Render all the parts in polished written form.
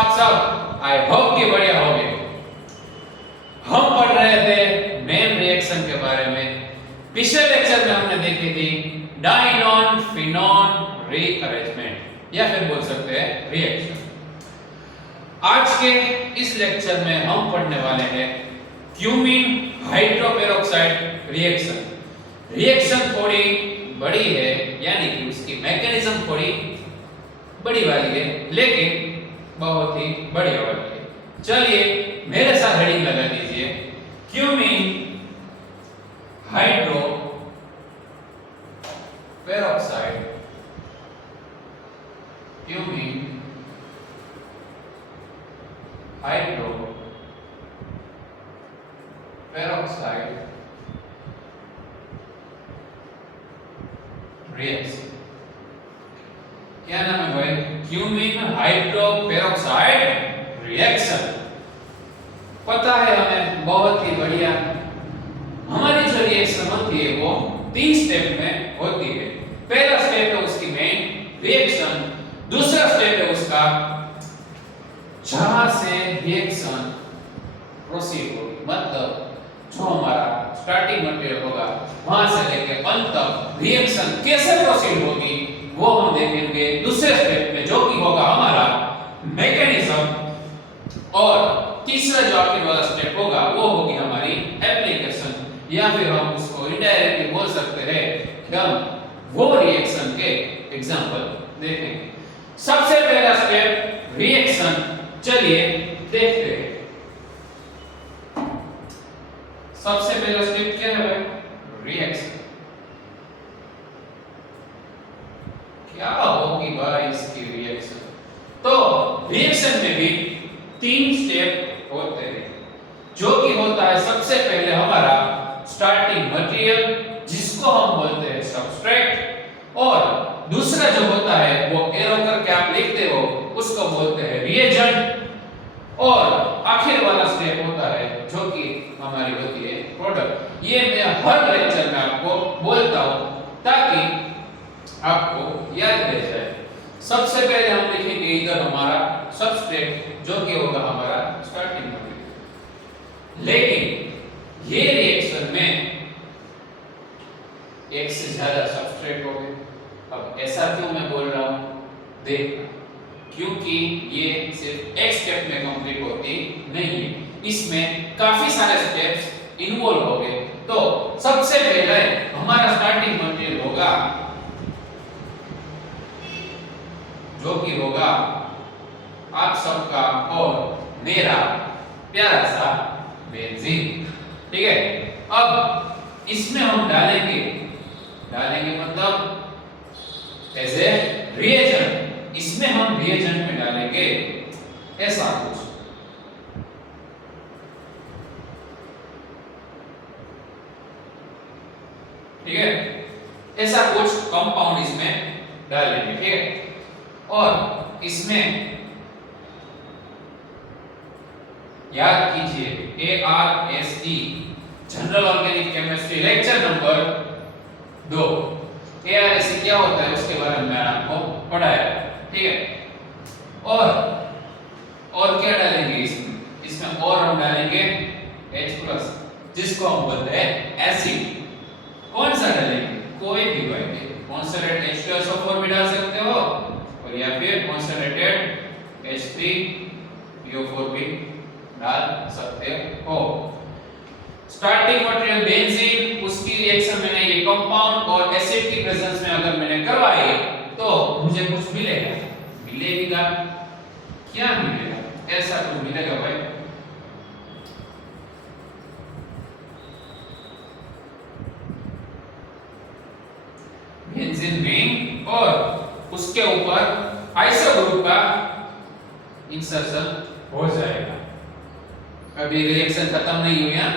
आप सब? I hope कि बढ़िया होंगे। हम पढ़ रहे थे मेन रिएक्शन के बारे में। पिछले लेक्चर में हमने देखी थी डाइनॉन फिनॉन रीअरेंजमेंट या फिर बोल सकते हैं रिएक्शन। आज के इस लेक्चर में हम पढ़ने वाले हैं क्यूमीन हाइड्रोपेरोक्साइड रिएक्शन। रिएक्शन थोड़ी बड़ी है, यानी कि उसकी मैकेनिज्म थोड़ी बड़ी वाली है, लेकिन बहुत ही बढ़िया वाली है। चलिए मेरे साथ हेडिंग लगा दीजिए, cumene hydro peroxide. Cumene hydro peroxide reaction. क्या नाम है भाई? Cumene hydro peroxide reaction. पता है हमें, बहुत ही बढ़िया। हमारी जो रिएक्शन होती है वो 3 स्टेप में होती है। पहला स्टेप है उसकी मेन रिएक्शन, दूसरा स्टेप है उसका जहां से रिएक्शन प्रोसीड होगी, मतलब जो हमारा स्टार्टिंग मटेरियल होगा वहां से लेकर अंत तक रिएक्शन कैसे प्रोसीड होगी वो हम देखेंगे दूसरे स्टेप में, जो कि होगा हमारा मैकेनिज्म। और तीसरा जो आखिरी वाला स्टेप होगा वो होगी हमारी एप्लीकेशन, या फिर हम उसको इनडायरेक्टली बोल सकते हैं कि हम वो रिएक्शन के एग्जांपल देखेंगे। सबसे पहला स्टेप रिएक्शन, चलिए देखते हैं। सबसे पहला स्टेप क्या है भाई? रिएक्शन। क्या होगी भाई इसकी रिएक्शन? तो रिएक्शन में भी 3 स्टेप होते हैं, जो कि होता है सबसे पहले हमारा स्टार्टिंग मटेरियल, जिसको हम बोलते हैं सबस्ट्रेट, और दूसरा जो होता है वो एरो करके आप लिखते हो उसको बोलते हैं रिएजेंट, और आखिर वाला स्टेप होता है जो कि हमारी होती है प्रोडक्ट। ये मैं हर लेक्चर में आपको बोलता हूं ताकि आपको याद रह जाए। सबसे पहले हम लिखेंगे इधर हमारा सबस्ट्रेट, जो कि होगा हमारा स्टार्टिंग मटेरियल। लेकिन ये रिएक्शन में एक से ज्यादा सबस्ट्रेट हो गए। अब ऐसा क्यों मैं बोल रहा हूं? देखना, क्योंकि ये सिर्फ एक स्टेप में कंप्लीट होती नहीं है, इसमें काफी सारे स्टेप्स इन्वॉल्व हो गए। तो सबसे पहले हमारा स्टार्टिंग मटेरियल होगा जो कि होगा आप सबका और मेरा प्यारा सा बेंजीन। ठीक है, अब इसमें हम डालेंगे मतलब एज ए रिएजेंट। इसमें हम रिएजेंट में डालेंगे ऐसा कुछ, ठीक है, ऐसा कुछ कंपाउंड इसमें डालेंगे। ठीक है, और इसमें याद कीजिए ARSE general organic chemistry lecture number 2। ARSE क्या होता है उसके बारे में मैंने आपको पढ़ाया, ठीक है। और क्या डालेंगे इसमें और हम डालेंगे H+, जिसको हम बोलते हैं एसिड। कौन सा डालेंगे? कोई भी भाई, कॉन्सनट्रेटेड H2SO4 भी डाल सकते हो, और या फिर कॉन्सनट्रेटेड H3PO4 भी डाल सकते हो। स्टार्टिंग मटेरियल बेंजीन, उसकी रिएक्शन मैंने ये कंपाउंड और एसिड की प्रेजेंस में अगर मैंने करवाई तो मुझे कुछ मिलेगा। क्या मिलेगा? ऐसा कुछ मिलेगा भाई, बेंजीन रिंग, और उसके ऊपर आइसो ग्रुप का इंसर्शन हो जाएगा। अभी रिएक्शन खत्म नहीं हुई है।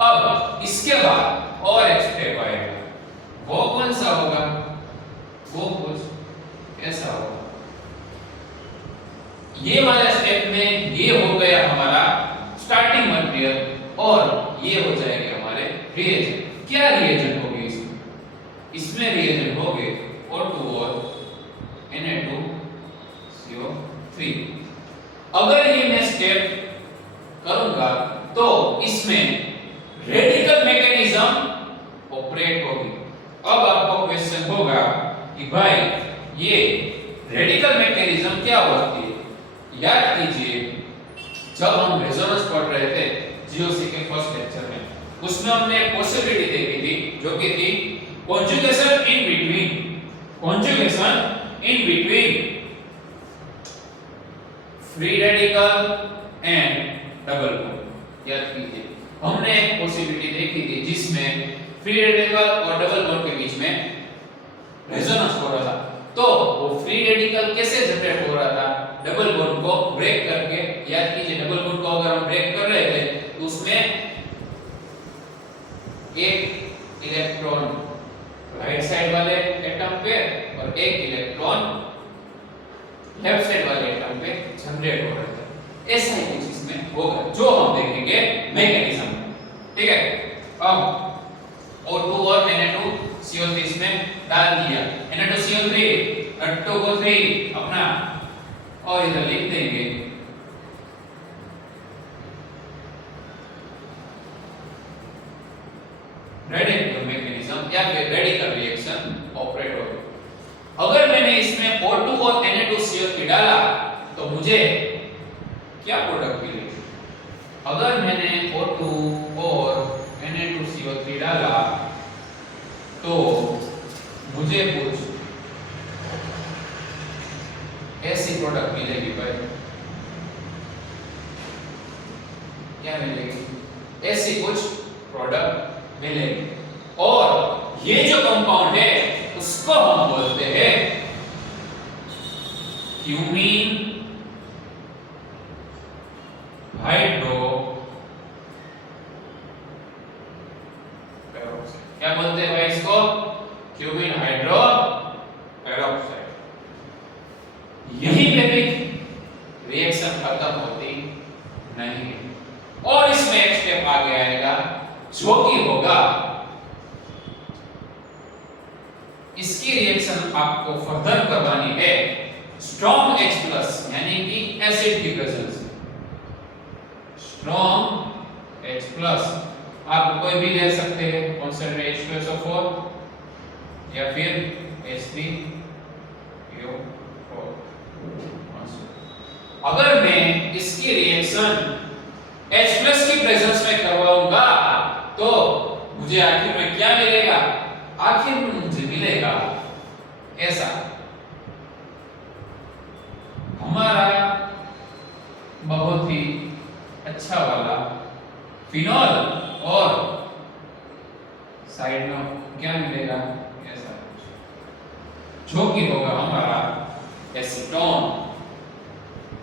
अब इसके बाद और एक स्टेप आएगा, वो कौन सा होगा? वो कुछ ऐसा होगा। ये वाला स्टेप में ये हो गया हमारा स्टार्टिंग मटेरियल, और ये हो जाएंगे हमारे रिएजेंट। क्या रिएजेंट होगी इसमें रिएजेंट होंगे O2 और Na2CO3। अगर ये मैं स्टेप करूंगा तो इसमें रेडिकल मैकेनिज्म ऑपरेट होगी। अब आपको क्वेश्चन होगा कि भाई ये रेडिकल मैकेनिज्म क्या होती है। याद कीजिए जब हम रेजोनेंस पढ़ रहे थे जीओसी के फर्स्ट लेक्चर में, उसमें हमने एक पॉसिबिलिटी देखी थी जो कि थी conjugation in between free radical and double bond। याद कीजिए हमने एक पॉसिबिलिटी देखी थी जिसमें फ्री रेडिकल और डबल बॉन्ड के बीच में रेजोनेंस हो रहा था। तो वो फ्री रेडिकल कैसे जनरेट हो रहा था, डबल बॉन्ड को ब्रेक करके। याद कीजिए डबल बॉन्ड को अगर हम ब्रेक कर रहे थे तो उसमें एक इलेक्ट्रॉन राइट साइड वाले एटम पे और एक इलेक्ट्रॉन लेफ्ट साइड वाले एटम पे जनरेट हो रहा था। ऐसा ही कुछ इसमें होगा जो हम देखेंगे मैकेनिज्म में। ठीक है, अब O2 और Na2CO3 इसमें डाल दिया। Na2CO3 N2O3 अपना और इधर लिख देंगे रेडिकल मैकेनिज्म या फिर रेडिकल रिएक्शन ऑपरेट होगा। अगर मैंने इसमें O2 और Na2CO3 डाला तो मुझे क्या प्रोडक्ट मिलेगी। अगर मैंने O2 और Na2CO3 डाला तो मुझे कुछ ऐसी प्रोडक्ट मिलेगी भाई। क्या मिलेगी, ऐसी कुछ प्रोडक्ट मिलेगी। और ये जो कंपाउंड है उसको हम बोलते हैं क्यूमीन हाइड्रो पेरोक्साइड। क्या बोलते हैं भाई इसको, क्यूमीन हाइड्रो पेरोक्साइड। यही पे भी रिएक्शन खत्म होती नहीं है। और इसमें एक स्टेप आगे आएगा जो कि होगा इसकी रिएक्शन आपको फर्दर करवानी है स्ट्रॉन्ग H+ यानी कि एसिड की प्रेजेंस में। स्ट्रॉन्ग H+ आप कोई भी ले सकते हैं, कॉन्सेंट्रेट H2SO4 या फिर H3PO4। अगर मैं इसकी रिएक्शन H+ की प्रेजेंस में करवाऊंगा तो मुझे आखिर में क्या मिलेगा, आखिर में मुझे मिलेगा ऐसा हमारा बहुत ही अच्छा वाला फिनॉल और साइड में क्या मिलेगा ऐसा जो कि होगा हमारा एसीटोन।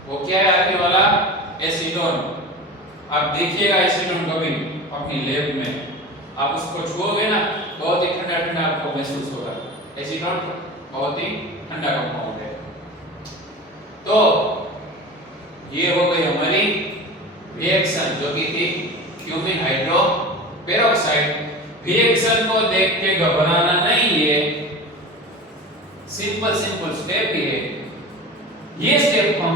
वो क्या है आखिर वाला एसीटोन। आप देखिएगा एसीटोन कभी अपनी लैब में, आप उसको छुओगे ना बहुत ही ठंडा ठंडा आपको महसूस होगा। एसीटोन बहुत ही ठंडा कंपाउंड है। तो ये हो गई हमारी रिएक्शन जो कि थी क्यूमीन हाइड्रो पेरोक्साइड। रिएक्शन को देख के घबराना नहीं है, सिंपल स्टेप ही है। ये स्टेप हम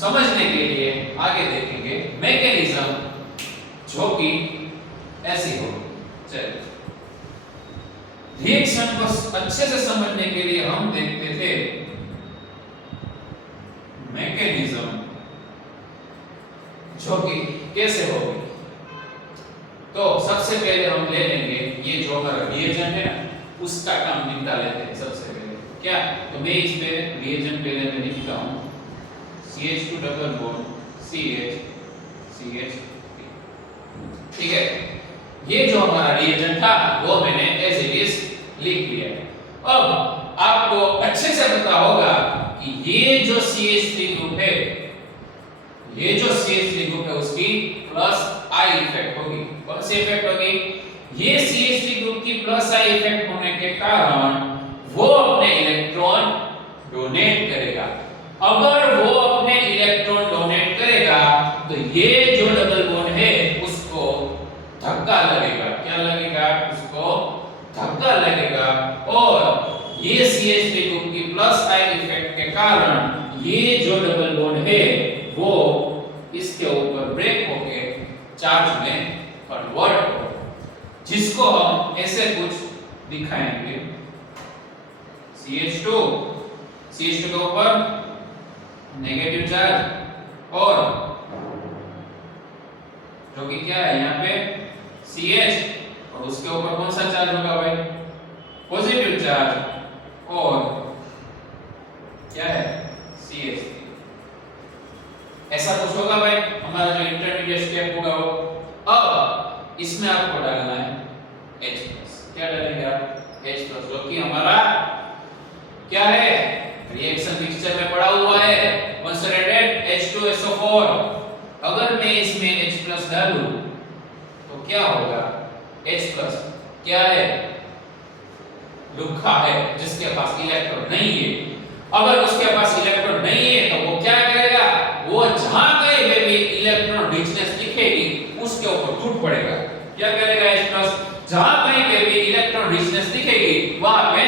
समझने के लिए आगे देखेंगे मैकेनिज्म जो कि ऐसी हो। चलिए रिएक्शन को अच्छे से समझने के लिए हम देखते थे मैकेनिज्म जो कि कैसे होगी। तो सबसे पहले हम ले लेंगे ये जो हमारा रिएजेंट है ना उसका काम निपटा लेते हैं सबसे पहले। क्या, तो मैं इसमें रिएजेंट पहले मैं लिखता हूं CH2 डबल बॉन्ड CH। ठीक है, ये जो हमारा रिएजेंट था वो मैंने एज इट इज लिख दिया है। अब आपको अच्छे से पता होगा कि ये जो CH3 ग्रुप है, ये जो CH3 ग्रुप है उसकी प्लस I इफेक्ट होगी। कौन सी इफेक्ट होगी, ये CH3 ग्रुप की प्लस I इफेक्ट होने के कारण वो अपने इलेक्ट्रॉन डोनेट करेगा। अगर वो अपने इलेक्ट्रॉन डोनेट करेगा तो ये जो डबल बॉन्ड है उसको धक्का लगेगा। क्या लगेगा, उसको धक्का लगेगा। और ये CH3 ग्रुप की प्लस I इफेक्ट के कारण ये जो डबल बॉन्ड है वो इसको हम ऐसे कुछ दिखाएंगे। CH2 के ऊपर नेगेटिव चार्ज और जो कि क्या है यहाँ पे CH और उसके ऊपर कौन सा चार्ज होगा भाई? पॉजिटिव चार्ज और क्या है CH। ऐसा कुछ होगा भाई हमारा जो इंटरमीडिएट स्टेप होगा वो। अब इसमें आपको डालना है H+। क्या डालेंगे आप? H+, जो कि हमारा क्या है रिएक्शन मिक्सचर में पड़ा हुआ है कंसंट्रेटेड H2SO4। अगर मैं इसमें H+ डालूं तो क्या होगा? H+ क्या है? लुक्खा है जिसके पास इलेक्ट्रॉन नहीं है। अगर उसके पास इलेक्ट्रॉन नहीं है तो वो क्या करेगा? वो जहां कहीं पे भी इलेक्ट्रॉन रिचनेस दिखेगी उसके ऊपर टूट पड़ेगा। क्या करेगा H+? जहां कहीं पे भी इलेक्ट्रॉन रिचनेस दिखेगी वहां पे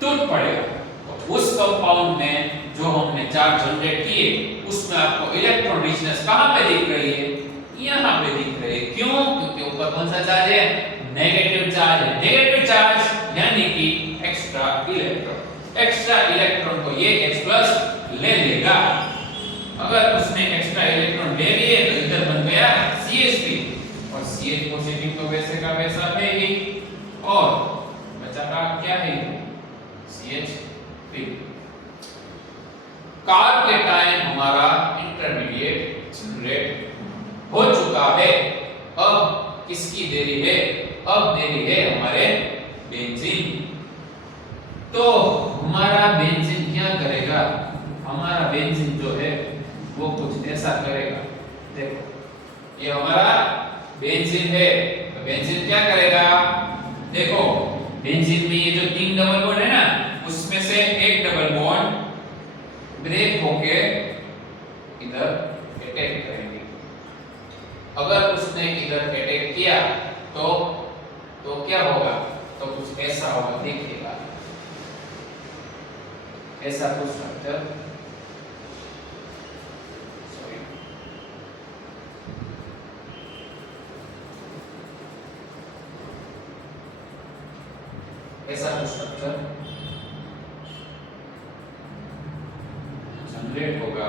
टूट पड़ेगा। तो उस कंपाउंड में जो हमने चार्ज जनरेट किए उसमें आपको इलेक्ट्रॉन रिचनेस कहां पे दिख रही है? यहां पे दिख रही है। क्यों? क्योंकि ऊपर कौन सा चार्ज है? नेगेटिव चार्ज है। नेगेटिव चार्ज यानी कि एक्स्ट्रा इलेक्ट्रॉन। एक्स्ट्रा इलेक्ट्रॉन को ये H+ ले लेगा। अगर उसने एक्स्ट्रा इलेक्ट्रॉन ले लिए तो इधर बन गया CH3 और CH पॉजिटिव तो वैसे का वैसा है ही और बचा का क्या है? CH3। कार्ब के टाइम हमारा इंटरमीडिएट जनरेट हो चुका है। अब किसकी देरी है? अब देरी है हमारे बेंजीन। तो हमारा बेंजीन क्या करेगा? हमारा बेंजीन जो है वो कुछ ऐसा करेगा। देखो ये हमारा बेंजीन है तो बेंजीन क्या करेगा? देखो बेंजीन में ये जो 3 डबल बॉन्ड है ना उसमें से एक डबल बॉन्ड ब्रेक होके इधर अटैक करेंगे। अगर उसने इधर अटैक किया तो क्या होगा? तो कुछ ऐसा होगा, देखिएगा ऐसा कुछ स्ट्रक्चर। ऐसा कुछ स्ट्रक्चर जनरेट होगा।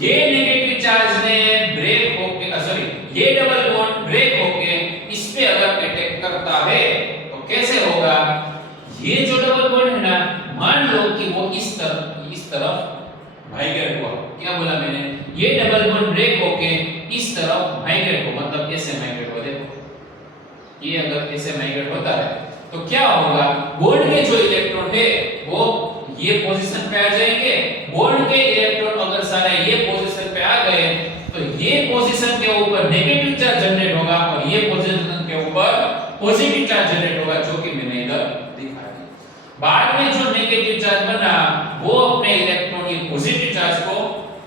ये नेगेटिव चार्ज ने ब्रेक होके ये डबल बॉन्ड ब्रेक होके इस पे अगर अटैक करता है तो कैसे होगा? ये जो डबल बॉन्ड है ना मान लो कि वो इस तरफ माइग्रेट हुआ। क्या बोला मैंने? ये डबल बॉन्ड ब्रेक होके इस तरफ माइग्रेट हो, मतलब ऐसे माइग्रेट हो। देखो ये अगर ऐसे माइग्रेट होता है तो क्या होगा? बॉन्ड के जो इलेक्ट्रॉन है वो ये पोजीशन पे आ जाएंगे। बॉन्ड के इलेक्ट्रॉन अगर सारे ये पोजीशन पे आ गए तो ये पोजीशन के ऊपर नेगेटिव चार्ज जनरेट होगा और ये पोजीशन के ऊपर पॉजिटिव चार्ज जनरेट होगा, जो कि मैंने इधर दिखाया। बाद में जो नेगेटिव चार्ज बना वो अपने इलेक्ट्रॉन के पॉजिटिव चार्ज को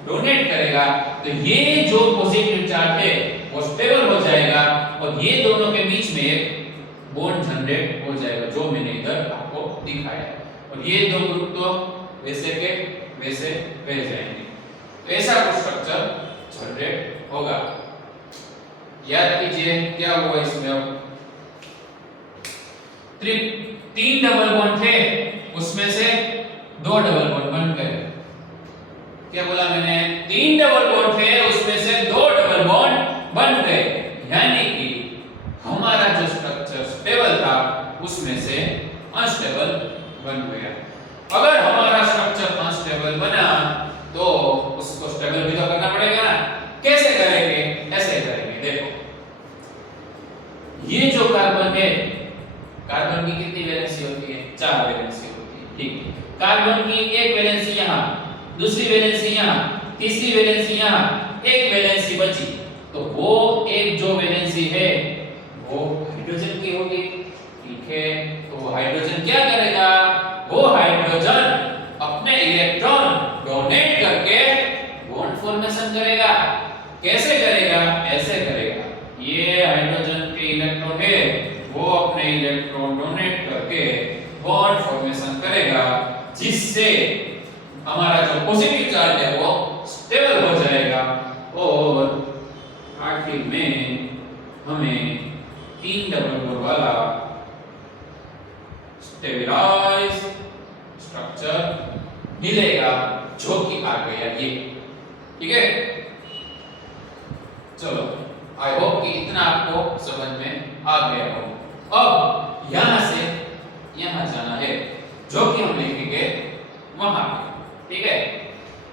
डोनेट करेगा तो ये जो पॉजिटिव चार्ज है वो स्टेबल हो जाएगा और ये दोनों के बीच में एक बॉन्ड जनरेट हो जाएगा, जो मैंने इधर आपको दिखाया। और ये दो ग्रुप तो वैसे के वैसे रह जाएंगे। तो ऐसा कुछ स्ट्रक्चर जनरेट होगा। याद कीजिए क्या हुआ इसमें? अब 3 डबल बॉन्ड थे उसमें से 2 डबल बॉन्ड बन गए। क्या बोला मैंने? 3 डबल बॉन्ड थे उसमें से 2 डबल बॉन्ड बन गए, यानी कि हमारा जो स्ट्रक्चर स्टेबल था उसमें से अनस्टेबल बन गया। अगर हमारा स्ट्रक्चर अनस्टेबल बना तो उसको स्टेबल भी तो करना पड़ेगा ना। कैसे करेंगे? ऐसे करेंगे। देखो ये जो कार्बन है, कार्बन की कितनी वैलेंसी होती है? 4 वैलेंसी होती है। ठीक, कार्बन की एक वैलेंसी यहाँ, दूसरी वैलेंसी यहाँ, तीसरी वैलेंसी यहाँ, एक वैलेंसी बची। तो वो एक जो वैलेंसी है वो हाइड्रोजन की होगी। ठीक है, तो हाइड्रोजन क्या करेगा? वो हाइड्रोजन अपने इलेक्ट्रॉन डोनेट करके बॉन्ड फॉर्मेशन करेगा। कैसे करेगा? ऐसे करेगा। ये हाइड्रोजन के इलेक्ट्रॉन है वो अपने इलेक्ट्रॉन डोनेट करके बॉन्ड फॉर्मेशन करेगा, जिससे हमारा जो पॉजिटिव चार्ज है वो स्टेबल हो जाएगा और आखिर में हमें 3 डबल बॉन्ड वाला स्टेबलाइज स्ट्रक्चर मिलेगा जो कि आ गया ये। ठीक है, चलो आई होप कि इतना आपको समझ में आ गया हो। अब यहां से यहां जाना है जो कि हम लिखेंगे वहां पे। ठीक है,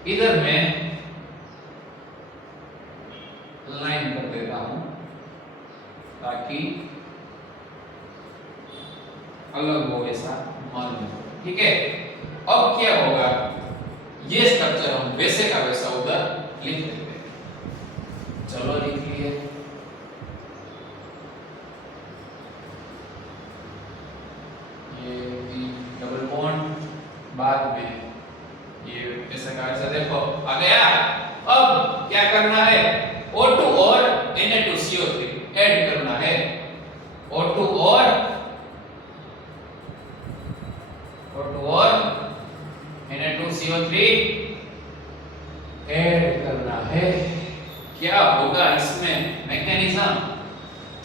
इधर मैं लाइन कर देता हूं ताकि अलग हो ऐसा मालूम हो। ठीक है, अब क्या होगा, ये स्ट्रक्चर हम वैसे का वैसा उधर लिख देते हैं। चलो लिख लिए। ये डबल बॉन्ड बाद में ये ऐसा का ऐसा देखो आ गया। अब क्या करना है, O2 और Na2CO3 ऐड करना है। O2 और Na2CO3 ऐड करना है। क्या होगा इसमें मैकेनिज्म,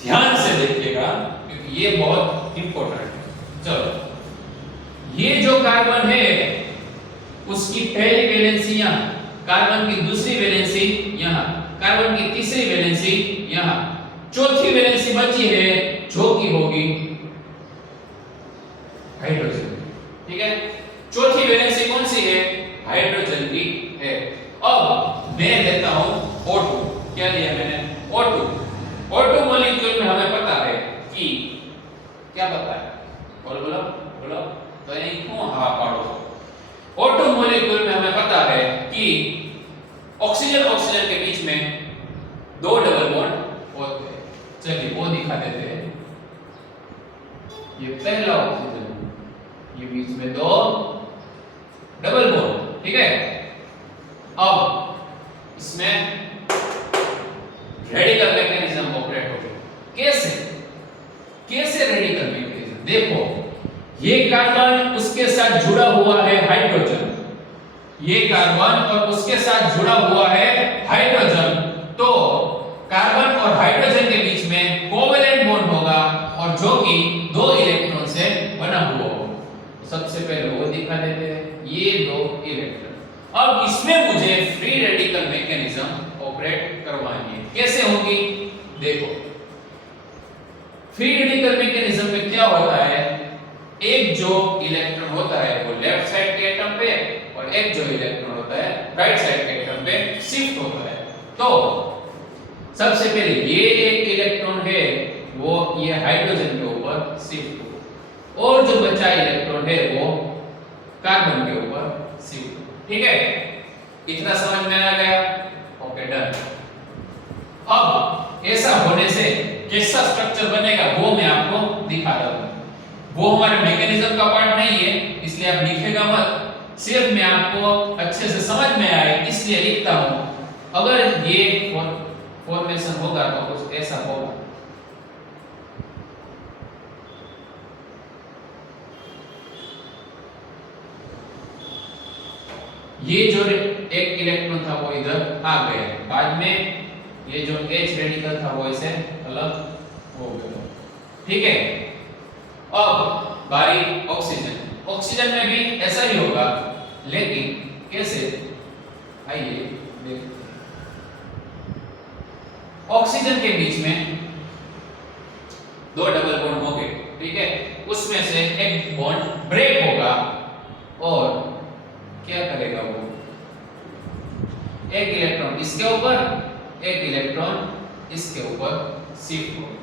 ध्यान से देखिएगा क्योंकि ये बहुत इंपॉर्टेंट है। चलो, ये जो कार्बन है उसकी पहली वैलेंसी यहाँ, कार्बन की दूसरी वैलेंसी यहाँ, कार्बन की तीसरी वैलेंसी यहाँ, चौथी वैलेंसी बची है जो कि होगी हाइड्रोजन। ठीक है, चौथी वैलेंसी कौन सी है, हाइड्रोजन की है। अब मैं लेता हूं O2। क्या लिया मैंने, O2 मॉलिक्यूल में हमें पता है कि क्या पता है, बोलो बोलो बोलो, तो नहीं क्यों हवा पाड़ो। O2 मॉलिक्यूल में हमें पता है कि ऑक्सीजन ऑक्सीजन के बीच में 2 डबल बॉन्ड होते हैं। चलिए वो दिखा देते हैं। ये पहला ऑक्सीजन, ये बीच में 2 डबल बॉन्ड। ठीक है, अब इसमें रेडिकल मैकेनिज्म ऑपरेट होगा। कैसे कैसे रेडिकल मैकेनिज्म, देखो ये कार्बन उसके साथ जुड़ा हुआ है हाइड्रोजन, ये कार्बन और उसके साथ जुड़ा हुआ है हाइड्रोजन, तो कार्बन और हाइड्रोजन के बीच में कोवेलेंट बॉन्ड होगा और जो कि 2 इलेक्ट्रॉन से बना हुआ होगा। सबसे पहले वो दिखा देते हैं, ये 2 इलेक्ट्रॉन। अब इसमें मुझे फ्री रेडिकल मैकेनिज्म ऑपरेट करवानी है। कैसे होगी, देखो फ्री रेडिकल मैकेनिज्म में क्या होता है, एक जो इलेक्ट्रॉन होता है वो लेफ्ट साइड के एटम पे और एक जो इलेक्ट्रॉन होता है राइट साइड के एटम पे शिफ्ट होता है। तो सबसे पहले ये एक इलेक्ट्रॉन है वो ये हाइड्रोजन के ऊपर शिफ्ट हो और जो बचा इलेक्ट्रॉन है वो कार्बन के ऊपर शिफ्ट हो। ठीक है, इतना समझ में आ गया। Okay done. अब ऐसा होने से कैसा स्ट्रक्चर बनेगा वो मैं आपको दिखा रहा हूं। वो हमारे मैकेनिज्म का पार्ट नहीं है इसलिए आप लिखेगा मत, सिर्फ मैं आपको अच्छे से समझ में आए इसलिए लिखता हूं। अगर ये फॉर्मेशन होगा तो कुछ ऐसा होगा। ये जो एक इलेक्ट्रॉन था वो इधर आ गया, बाद में ये जो H रेडिकल था वो इसे अलग हो गया। ठीक है, अब बारी ऑक्सीजन। ऑक्सीजन में भी ऐसा ही होगा, लेकिन कैसे, आइए देखते हैं। ऑक्सीजन के बीच में 2 डबल बॉन्ड हो गए। ठीक है, उसमें से एक बॉन्ड ब्रेक होगा और क्या करेगा वो, एक इलेक्ट्रॉन इसके ऊपर एक इलेक्ट्रॉन इसके ऊपर शिफ्ट होगा।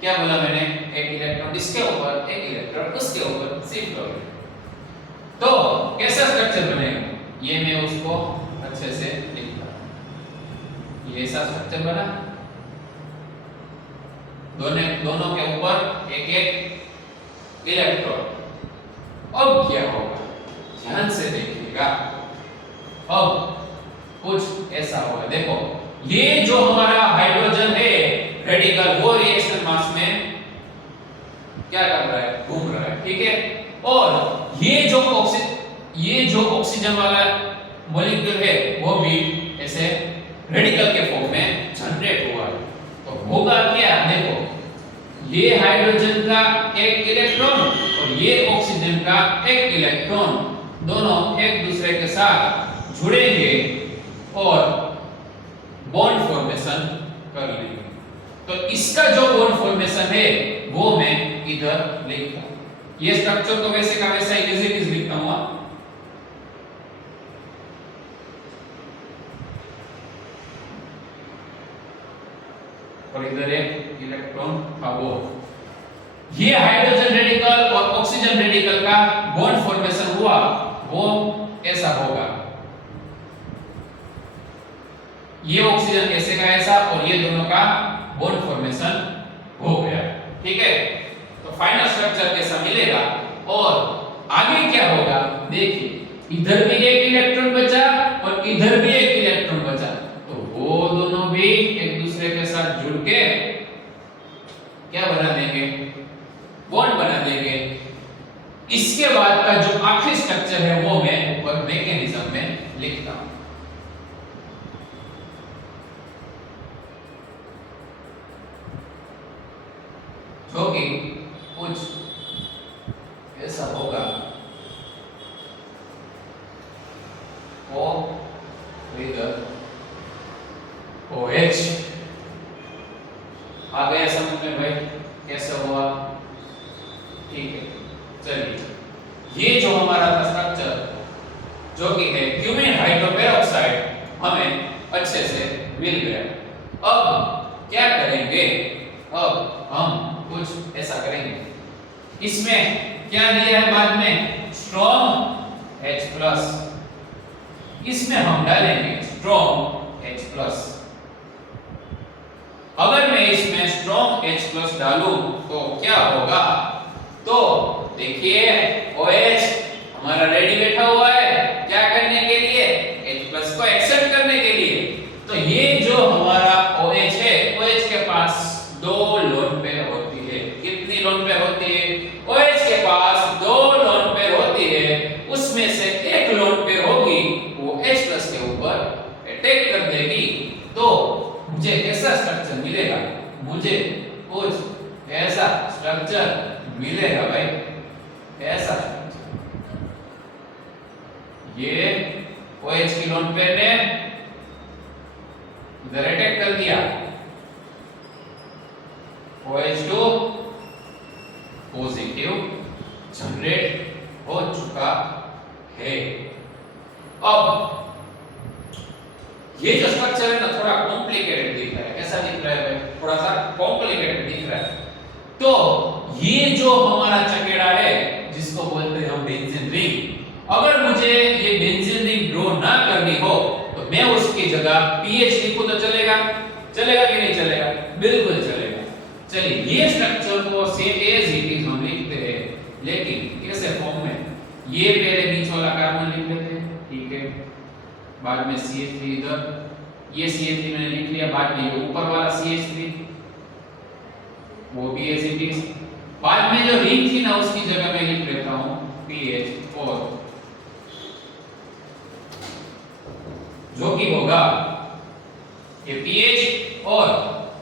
क्या बोला मैंने, एक इलेक्ट्रॉन इसके ऊपर एक इलेक्ट्रॉन उसके ऊपर शिफ्ट होगा। तो कैसा स्ट्रक्चर बनेगा ये मैं उसको अच्छे से लिखता हूं। ये ऐसा स्ट्रक्चर बना, दोनों के ऊपर एक एक इलेक्ट्रॉन। अब क्या होगा, ध्यान से देखिएगा। अब कुछ ऐसा होगा, देखो ये जो हमारा हाइड्रोजन है रेडिकल वो रिएक्शन मास में क्या कर रहा है, घूम रहा है। ठीक है, और ये जो ऑक्सीजन वाला मॉलिक्यूल है वो भी ऐसे रेडिकल के फॉर्म में जनरेट हुआ है। तो होगा क्या, देखो ये हाइड्रोजन का एक इलेक्ट्रॉन और ये ऑक्सीजन का एक इलेक्ट्रॉन दोनों एक दूसरे के साथ जुड़ेंगे और बॉन्ड फॉर्मेशन कर लेंगे। तो इसका जो बॉन्ड फॉर्मेशन है वो मैं इधर लिखता हूं। ये स्ट्रक्चर तो वैसे का वैसा ही इज लिखता हूं। और इधर एक इलेक्ट्रॉन का वो, ये हाइड्रोजन रेडिकल और ऑक्सीजन रेडिकल का बॉन्ड फॉर्मेशन हुआ, वो ऐसा होगा। ये ऑक्सीजन ऐसे का ऐसा और ये दोनों का बॉन्ड फॉर्मेशन हो गया, ठीक है। तो फाइनल स्ट्रक्चर कैसा मिलेगा और आगे क्या होगा देखिए, इधर भी एक इलेक्ट्रॉन बचा और इधर भी एक इलेक्ट्रॉन बचा, तो वो दोनों भी एक दूसरे के साथ जुड़ के क्या बना देंगे, बॉन्ड बना देंगे। इसके बाद का जो आखिरी स्ट्रक्चर है वो मैं ऊपर मैकेनिज्म में लिखता हूं। जो कि कुछ ऐसा होगा, O इधर OH आ गया समझ में भाई कैसे हुआ, ठीक है। चलिए ये जो हमारा था स्ट्रक्चर जो कि है क्यूमेन हाइड्रोपेरोक्साइड हमें अच्छे से मिल गया। अब क्या करेंगे, अब हम कुछ ऐसा करेंगे, इसमें क्या दिया है बाद में, स्ट्रॉन्ग H+, इसमें हम डालेंगे स्ट्रॉन्ग H+। अगर मैं इसमें स्ट्रॉन्ग H+ डालूं तो क्या होगा, तो देखिए OH हमारा रेडी बैठा हुआ है क्या करने के लिए, H+ को एक्सेप्ट करने के लिए। तो ये जो हमारा OH है, OH के पास दो लोन पेयर होती है। कितनी लोन पेयर होती है, OH के पास दो लोन पेयर होती है, उसमें से एक लोन पेयर होगी वो H+ के ऊपर अटैक कर देगी। तो मुझे कैसा स्ट्रक्चर मिलेगा, मुझे कुछ ऐसा स्ट्रक्चर मिलेगा भाई, ऐसा ये OH की लोन पेयर ने इधर अटैक कर दिया, OH2 पॉजिटिव जनरेट हो चुका है। अब ये जो स्ट्रक्चर है ना थोड़ा कॉम्प्लिकेटेड दिख रहा है, कैसा दिख रहा है भाई, थोड़ा सा कॉम्प्लिकेटेड दिख रहा है। तो ये जो हमारा चकेड़ा है जिसको बोलते हैं हम बेंजीन रिंग, अगर मुझे ये बेंजीन रिंग ड्रॉ ना करनी हो तो मैं उसकी जगह पीएच लिखूं तो चलेगा, चलेगा कि नहीं चलेगा, बिल्कुल चलेगा। चलिए ये स्ट्रक्चर को सेम एज इट इज हम लिखते हैं, लेकिन कैसे फॉर्म में, ये पहले बीच वाला कार्बन लिख लेते हैं, ठीक है, बाद में CH3 इधर, ये CH3 मैंने लिख लिया, बाद में ये ऊपर वाला CH3 वो भी एज इट इज, बाद में जो रिंग थी ना उसकी जगह मैं लिख लेता हूं PH और जो कि होगा ये PH और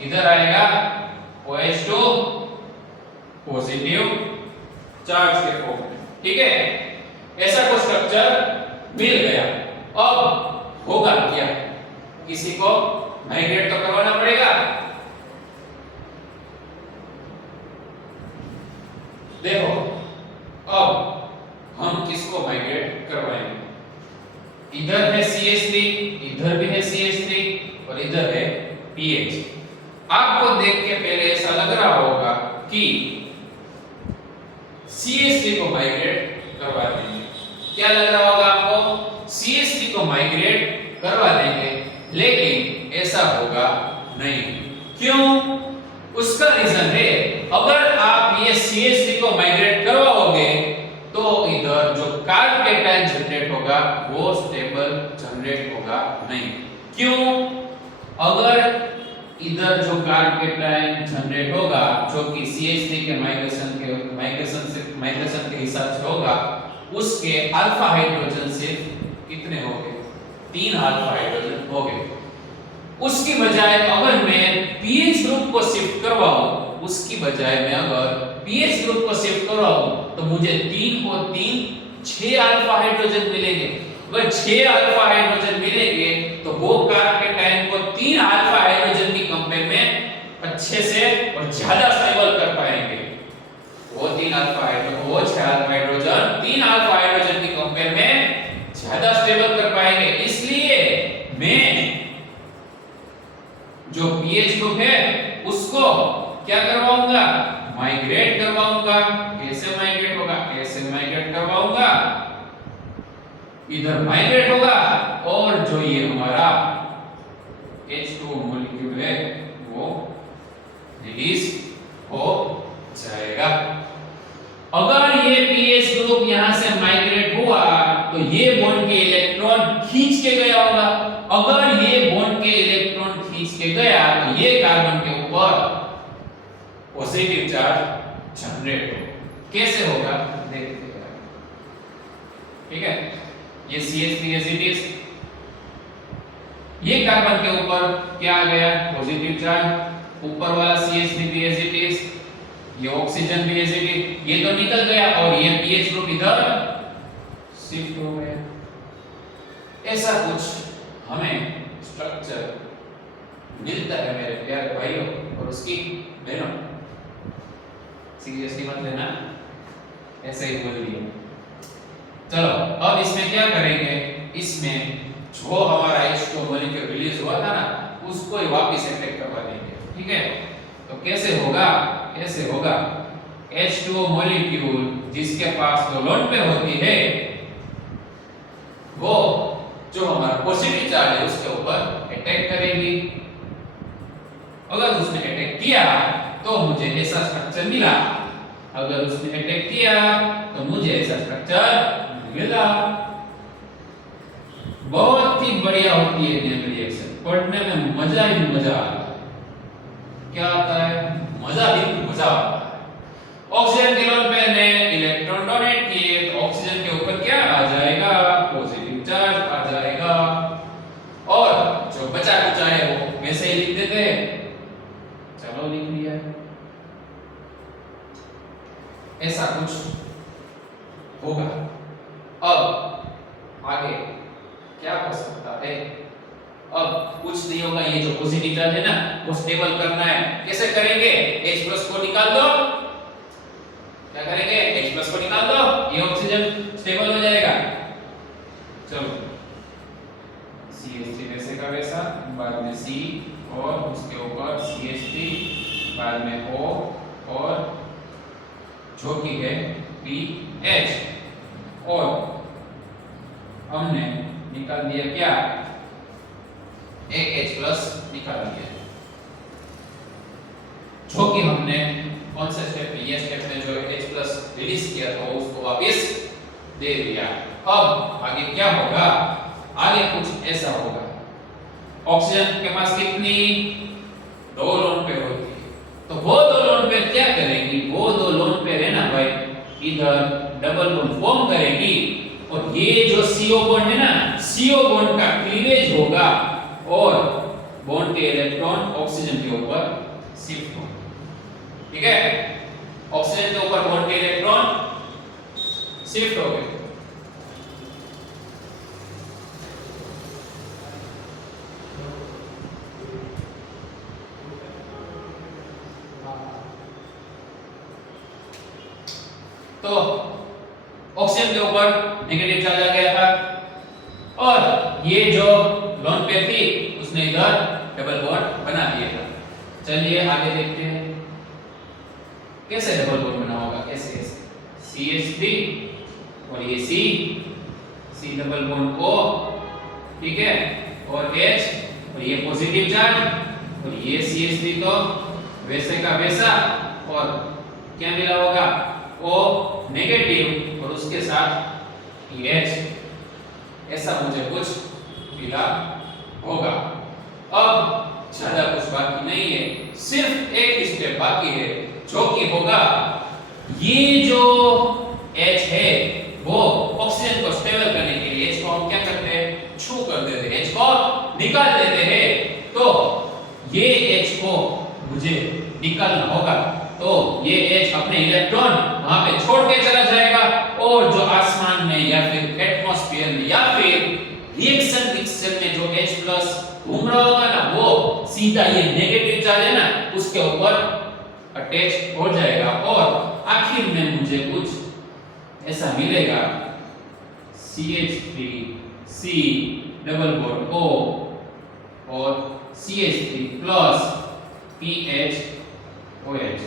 इधर आएगा OH2 पॉजिटिव चार्ज के फॉर्म में, ठीक है। ऐसा कोई स्ट्रक्चर मिल गया। अब होगा क्या, किसी को माइग्रेट तो करवाना पड़ेगा। देखो अब हम किसको माइग्रेट करवाएंगे, इधर है CH3, इधर भी है CH3 और इधर है PH। आपको देख के पहले ऐसा लग रहा होगा कि CH3 को माइग्रेट करवा देंगे, क्या लग रहा होगा आपको, CH3 को माइग्रेट करवा देंगे, लेकिन ऐसा होगा नहीं। क्यों, उसका रीजन है, अगर आप ये CH3 को माइग्रेट करवाओगे तो इधर जो कार्ब कैटायन जनरेट होगा वो स्टेबल जनरेट होगा नहीं। क्यों, अगर इधर जो कार्ब कैटायन जनरेट होगा जो कि CH3 के माइग्रेशन के हिसाब से होगा, उसके अल्फा हाइड्रोजन सिर्फ कितने हो गए, 3 अल्फा हाइड्रोजन हो गए। उसकी बजाय अगर मैं पीएच ग्रुप को शिफ्ट करवाऊं, उसकी बजाय मैं अगर पीएच ग्रुप को शिफ्ट करवाऊं तो मुझे 3 और 3 6 अल्फा हाइड्रोजन मिलेंगे। अगर 6 अल्फा हाइड्रोजन मिलेंगे तो वो कार्बोकेटाइन को 3 अल्फा हाइड्रोजन की कंपेयर में अच्छे से और ज्यादा स्टेबल कर पाएंगे। वो 3 अल्फा हाइड्रोजन, वो 6 अल्फा हाइड्रोजन 3 अल्फा हाइड्रोजन की कंपेयर में ज्यादा स्टेबल कर पाएंगे। इसलिए मैं जो पीएच ग्रुप है उसको क्या करवाऊंगा, माइग्रेट करवाऊंगा। कैसे माइग्रेट होगा, कैसे माइग्रेट करवाऊंगा, इधर माइग्रेट होगा और जो ये हमारा H2O मॉलिक्यूल है वो रिलीज हो जाएगा। अगर ये पीएच ग्रुप यहां से माइग्रेट हुआ तो ये बॉन्ड के इलेक्ट्रॉन खींच के गया होगा। अगर ये बॉन्ड के इलेक्ट्रॉन खींच के गया तो ये कार्बन के ऊपर पॉजिटिव चार्ज जनरेट हो। कैसे होगा देखते हैं, ठीक है। ये CH3 एज इट इज, ये कार्बन के ऊपर क्या आ गया, पॉजिटिव चार्ज। ऊपर वाला CH3 भी एज इट इज, ये ऑक्सीजन भी एज इट इज, ये तो निकल गया और ये पीएच ग्रुप इधर शिफ्ट हो गया। ऐसा कुछ हमें स्ट्रक्चर मिलता है मेरे प्यारे भाइयों और उसकी बहनों। सीरियसली मत लेना, ऐसे ही बोल दिया। चलो अब इसमें क्या करेंगे, इसमें जो हमारा H2O मॉलिक्यूल रिलीज हुआ था ना उसको ही वापस अटैक करवा देंगे, ठीक है। तो कैसे होगा, कैसे होगा, H2O मॉलिक्यूल जिसके पास दो लोन पे होती है वो जो हमारा पॉजिटिव चार्ज है उसके ऊपर अटैक करेगी। अगर उसने अटैक किया तो मुझे ऐसा स्ट्रक्चर मिला, अगर उसने अटैक किया तो मुझे ऐसा स्ट्रक्चर मिला। बहुत ही बढ़िया होती है ये रिएक्शन, पढ़ने में मजा ही मजा आता है। क्या आता है, मजा ही मजा आता है। ऑक्सीजन के लोन पे ने इलेक्ट्रॉन डोनेट किए तो ऑक्सीजन के ऊपर क्या आ जाएगा, पॉजिटिव चार्ज आ जाएगा और जो बचा कुचा है वो वैसे ही लिख देते हैं। चलो लिख लिया, ऐसा कुछ होगा। अब आगे क्या हो सकता है, अब कुछ नहीं होगा। ये जो पॉजिटिव चार्ज है ना वो स्टेबल करना है। कैसे करेंगे, H+ को निकाल दो, क्या करेंगे, H+ को निकाल दो, ये ऑक्सीजन स्टेबल हो जाएगा। चलो CH3 वैसे का वैसा, बाद में C और उसके ऊपर CH3, बाद में O और जो कि है PH, और हमने निकाल दिया क्या, एक H+ निकाल दिया, जो कि हमने कौन से स्टेप में, ये स्टेप में जो H+ रिलीज किया था उसको वापस दे दिया। अब आगे क्या होगा, आगे कुछ ऐसा होगा। ऑक्सीजन के पास कितनी, 2 लोन पेयर होती है, तो वो 2 लोन पेयर क्या करेगी, वो 2 लोन पेयर है ना भाई इधर डबल बॉन्ड फॉर्म करेगी और ये जो CO बॉन्ड है ना, CO बॉन्ड का क्लीवेज होगा और बॉन्ड के इलेक्ट्रॉन ऑक्सीजन के ऊपर शिफ्ट होंगे, ठीक है। ऑक्सीजन के ऊपर बॉन्ड के इलेक्ट्रॉन शिफ्ट हो गए। तो ऑक्सीजन के ऊपर नेगेटिव चार्ज आ गया था और ये जो लोन पेयर थी उसने इधर डबल बॉन्ड बना दिया था। चलिए आगे देखते हैं कैसे डबल बॉन्ड बना होगा, कैसे कैसे, CH3 और ये C डबल बॉन्ड O, ठीक है, और H और ये पॉजिटिव चार्ज और ये CH3 तो वैसे का वैसा, और क्या मिला होगा, O नेगेटिव और उसके साथ H, ऐसा मुझे कुछ मिला होगा। अब ज्यादा कुछ बाकी नहीं है, सिर्फ एक ही स्टेप बाकी है जो कि होगा, ये जो H है वो ऑक्सीजन को स्टेबल करने के लिए H को हम क्या करते हैं, छू कर देते हैं, H को निकाल देते हैं। तो निकालना होगा। तो ये H अपने इलेक्ट्रॉन वहां पे छोड़ के चला जाएगा और जो आसमान में या फिर एटमॉस्फेयर में या फिर रिएक्शन मिक्सचर में जो H प्लस घूम रहा होगा ना, वो सीधा ये नेगेटिव चार्ज है ना उसके ऊपर अटैच हो जाएगा और आखिर में मुझे कुछ ऐसा मिलेगा CH3 C double bond O और CH3 प्लस PH OH।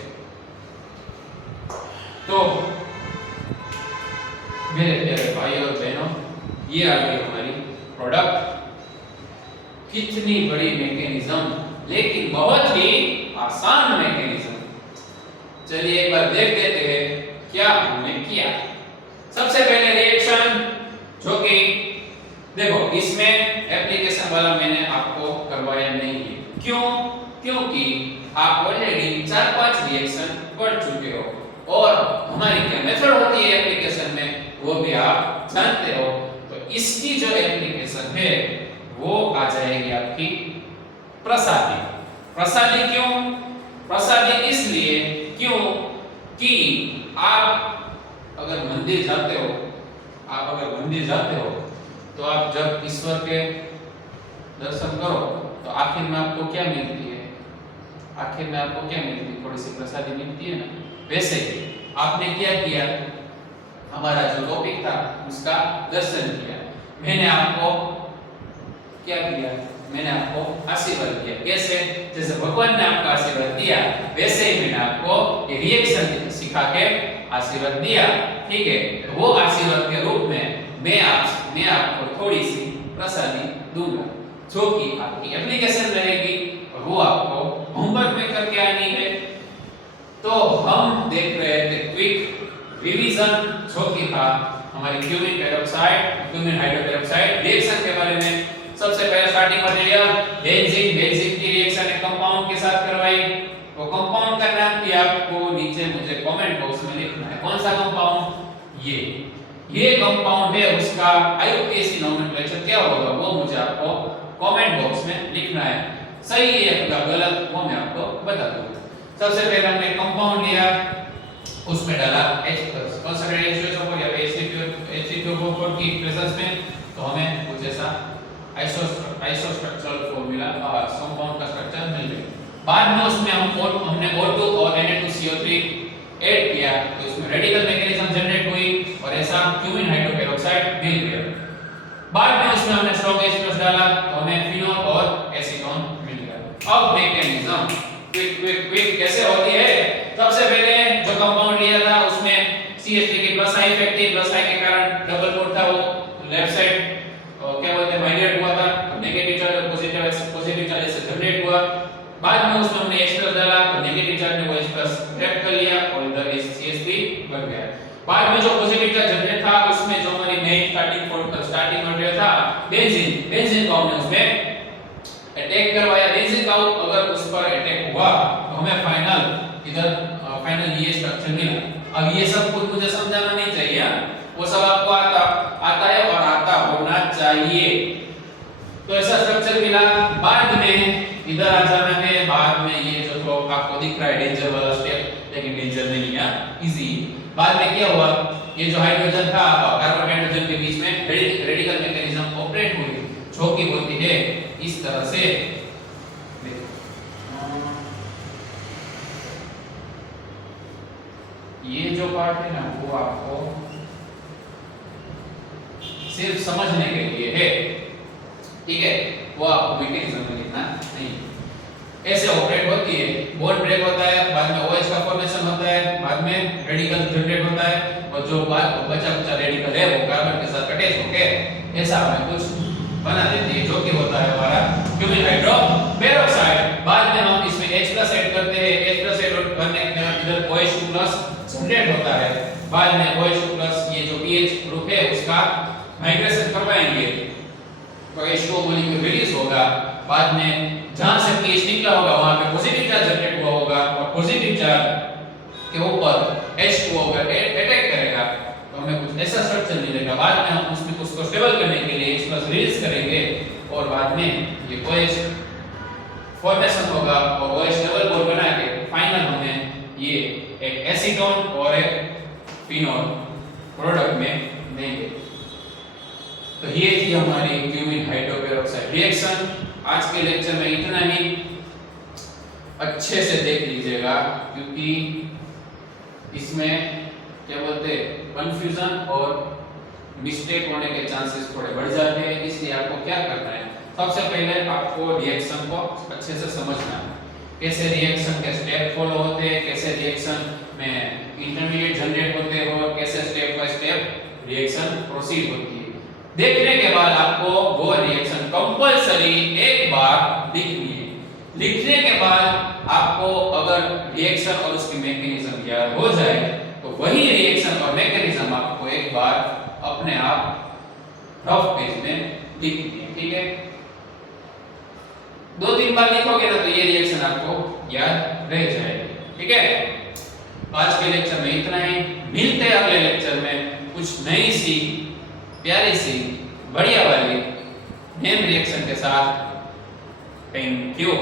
तो मेरे प्यारे भाई और बहनों, ये आ गई हमारी प्रोडक्ट। कितनी बड़ी मैकेनिज्म, लेकिन बहुत ही आसान मैकेनिज्म। चलिए एक बार देख लेते हैं क्या हमने किया। सबसे पहले रिएक्शन, जो कि देखो इसमें एप्लीकेशन वाला मैंने आपको करवाया नहीं है। क्यों? क्योंकि आप ऑलरेडी 4-5 रिएक्शन पढ़ चुके हो और हमारी क्या मेथड होती है एप्लीकेशन में वो भी आप जानते हो। तो इसकी जो एप्लीकेशन है वो आ जाएगी आपकी प्रसादी। प्रसादी क्यों? प्रसादी इसलिए क्यों कि आप अगर मंदिर जाते हो, तो आप जब ईश्वर के दर्शन करो तो आखिर में आपको क्या मिलती है? थोड़ी सी प्रसादी मिलती है ना। वैसे ही आपने क्या किया, हमारा जो टॉपिक था उसका दर्शन किया, मैंने आपको क्या किया? मैंने आपको आशीर्वाद दिया। कैसे? जैसे भगवान ने आपको आशीर्वाद दिया वैसे ही मैंने आपको ये रिएक्शन सिखा के आशीर्वाद दिया। ठीक है, तो वो आशीर्वाद के रूप में मैं आपको थोड़ी सी प्रसादी दूंगा, जो कि आपकी एप्लीकेशन रहेगी और वो आपको होमवर्क में करके आनी है। तो हम देख रहे थे क्विक रिवीजन, जो कि था हमारी क्यूमिन हाइड्रोपेरोक्साइड रिएक्शन के बारे में। सबसे पहले स्टार्टिंग मटेरियल बेंजीन की रिएक्शन एक कंपाउंड के साथ करवाई। वो कंपाउंड का नाम भी आपको नीचे मुझे कमेंट बॉक्स में लिखना है। कौन सा कंपाउंड? ये कंपाउंड है, उसका IUPAC नोमेनक्लेचर क्या होगा वो मुझे आपको कमेंट बॉक्स में लिखना है। सही है या गलत वो मैं आपको बता दूंगा। सबसे पहले हमने कंपाउंड लिया, उसमें डाला H+ कंसंट्रेटेड H2SO4 या H3PO4 की प्रेजेंस में, तो हमें कुछ ऐसा आइसोस्ट्रक्चरल फॉर्मूला कंपाउंड का स्ट्रक्चर मिल गया। बाद में उसमें हमने O2 और Na2CO3 ऐड किया, तो इसमें रेडिकल मैकेनिज्म जनरेट हुई और ऐसा क्यूमिन हाइड्रोपेरोक्साइड मिल गया। बाद में उसमें हमने स्ट्रॉन्ग H+ डाला, तो हमें फिनोल और एसीटोन मिल गया। अब मैकेनिज्म क्विक कैसे होती है? सबसे पहले जो कंपाउंड लिया था उसमें CH3 की प्लस आई इफेक्टिव, प्लस आई के कारण डबल बॉन्ड था, वो लेफ्ट साइड क्या बोलते हैं माइग्रेट हुआ था, नेगेटिव चार्ज और पॉजिटिव चार्ज से जनरेट हुआ। बाद में उसमें हमने H+ डाला, तो नेगेटिव चार्ज ने वो H+ ट्रैप कर लिया और इधर CH3 बन गया। बाद में जो पॉजिटिव चार्ज जनरेट था उसमें जो हमारी मेन स्टार्टिंग मटेरियल था बेंजीन को हमने उसमें अटैक करवाया। बेंजीन का अगर उस पर अटैक हुआ तो हमें फाइनल ये स्ट्रक्चर मिला। अब ये सब कुछ मुझे समझाना नहीं चाहिए, वो सब आपको आता है और आता होना चाहिए। तो ऐसा स्ट्रक्चर मिला। बाद में इधर आ जाना है, बाद में ये जो तो आपको दिख रहा है डेंजर वाला स्टेप, लेकिन डेंजर नहीं है, इजी। बाद में क्या हुआ, ये जो हाइड्रोजन था कार्बन हाइड्रोजन के बीच में रेडिकल मैकेनिज्म ऑपरेट हुई, जो कि होती है इस तरह से। ये जो पार्ट है ना वो आपको सिर्फ समझने के लिए है, ठीक है, वो आपको मैकेनिज्म में लिखना नहीं। ऐसे ऑपरेट होती है, बॉन्ड ब्रेक होता है, बाद में OH का फॉर्मेशन होता है, बाद में रेडिकल जनरेट होता है और जो बचा रेडिकल है वो कार्बन के साथ अटैच होकर ऐसा हमें कुछ बना देती है, जो कि होता है हमारा क्यूमिन हाइड्रोपेरोक्साइड। बाद में हम इसमें H+ ऐड करते हैं, H+ ऐड करने के बाद इधर OH2+ जनरेट होता है। बाद में OH2+ ये जो pH ग्रुप है उसका माइग्रेशन करवाएंगे, तो H2O मॉलिक्यूल रिलीज होगा। बाद में जहां से pH निकला होगा वहां पे पॉजिटिव चार्ज जनरेट हुआ होगा और पॉजिटिव चार्ज के ऊपर H2O अटैक करेगा, तो हमें कुछ ऐसा स्ट्रक्चर मिलेगा। बाद में हम उसमें उसको स्टेबल करने के लिए H+ रिलीज करेंगे और बाद में ये OH फॉर्मेशन होगा और OH डबल बॉन्ड बना के फाइनल फिनोल प्रोडक्ट में देंगे। तो ये थी हमारी क्यूमीन हाइड्रोपेरोक्साइड रिएक्शन। आज के लेक्चर में इतना ही। अच्छे से देख लीजिएगा क्योंकि इसमें क्या बोलते हैं कंफ्यूजन और मिस्टेक होने के चांसेस थोड़े बढ़ जाते हैं। इसलिए आपको क्या करना है, सबसे पहले आपको रिएक्शन को अच्छे से समझना है, कैसे रिएक्शन के स्टेप फॉलो होते हैं, कैसे रिएक्शन में इंटरमीडिएट जनरेट होते हैं और कैसे step by step reaction proceed होती है। देखने के बाद आपको वो रिएक्शन कंपल्सरी एक बार लिखनी है। लिखने के बाद आपको अगर रिएक्शन और उसकी मैकेनिज्म याद हो जाए तो वही रिएक्शन और मैकेनिज्म आपको एक बार अपने आप रफ पेज में लिखनी है। ठीक है, 2-3 बार लिखोगे ना तो ये रिएक्शन आपको याद रह जाएगी। ठीक है, आज के लेक्चर में इतना ही। मिलते हैं अगले लेक्चर में कुछ नई सी प्यारी सी बढ़िया वाली नेम रिएक्शन के साथ। Thank you.